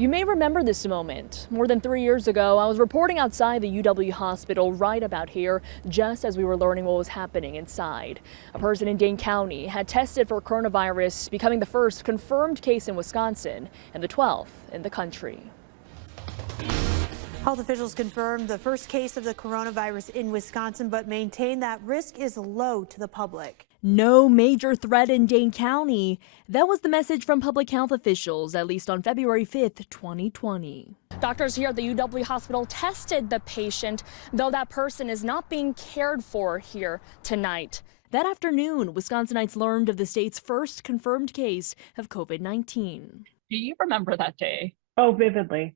You may remember this moment. More than 3 years ago, I was reporting outside the UW hospital right about here, just as we were learning what was happening inside. A person in Dane County had tested for coronavirus, becoming the first confirmed case in Wisconsin and the 12th in the country. Health officials confirmed the first case of the coronavirus in Wisconsin, but maintain that risk is low to the public. No major threat in Dane County. That was the message from public health officials, at least on February 5th, 2020. Doctors here at the UW hospital tested the patient, though that person is not being cared for here tonight. That afternoon, Wisconsinites learned of the state's first confirmed case of COVID-19. Do you remember that day? Oh, vividly.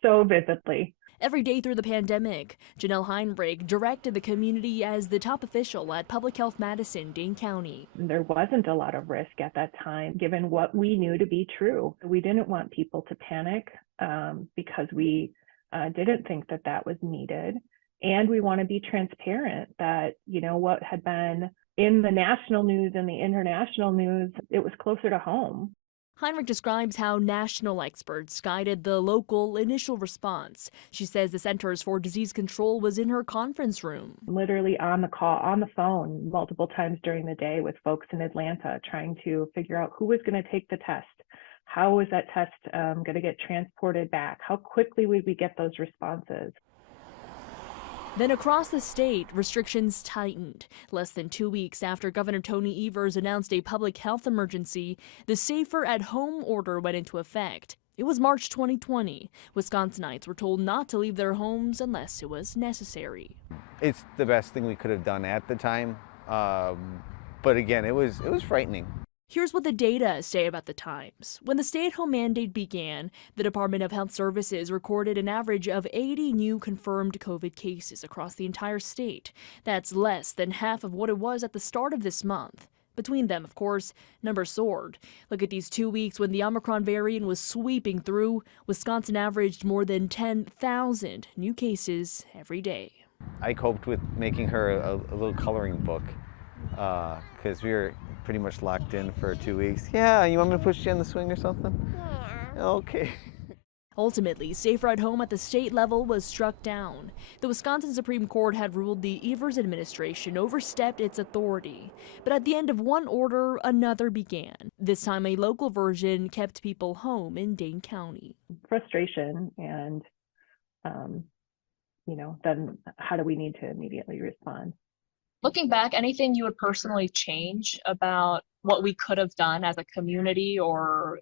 So vividly. Every day through the pandemic, Janel Heinrich directed the community as the top official at Public Health Madison, Dane County. There wasn't a lot of risk at that time, given what we knew to be true. We didn't want people to panic because we didn't think that that was needed. And we want to be transparent that, what had been in the national news and the international news, it was closer to home. Heinrich describes how national experts guided the local initial response. She says the Centers for Disease Control was in her conference room. Literally on the call, on the phone, multiple times during the day with folks in Atlanta, trying to figure out who was going to take the test. How was that test going to get transported back? How quickly would we get those responses? Then across the state, restrictions tightened. Less than 2 weeks after Governor Tony Evers announced a public health emergency, the Safer at Home order went into effect. It was March 2020. Wisconsinites were told not to leave their homes unless it was necessary. It's the best thing we could have done at the time, but again, it was frightening. Here's what the data say about the times. When the stay-at-home mandate began, the Department of Health Services recorded an average of 80 new confirmed COVID cases across the entire state. That's less than half of what it was at the start of this month. Between them, of course, numbers soared. Look at these 2 weeks when the Omicron variant was sweeping through. Wisconsin averaged more than 10,000 new cases every day. I coped with making her a little coloring book because we were pretty much locked in for 2 weeks. Yeah, you want me to push you in the swing or something? Yeah. Okay. Ultimately, Safer at Home at the state level was struck down. The Wisconsin Supreme Court had ruled the Evers administration overstepped its authority. But at the end of one order, another began. This time, a local version kept people home in Dane County. Frustration and, then how do we need to immediately respond? Looking back, anything you would personally change about what we could have done as a community or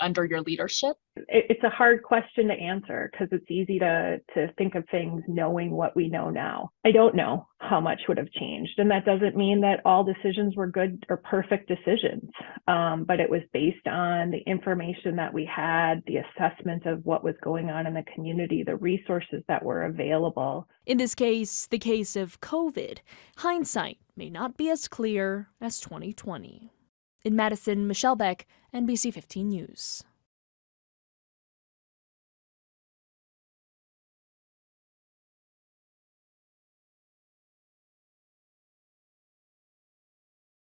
under your leadership? It's a hard question to answer because it's easy to think of things knowing what we know now. I don't know how much would have changed, and that doesn't mean that all decisions were good or perfect decisions, but it was based on the information that we had, the assessment of what was going on in the community, the resources that were available. In this case, the case of COVID, hindsight may not be as clear as 2020. In Madison, Michelle Beck, NBC 15 News.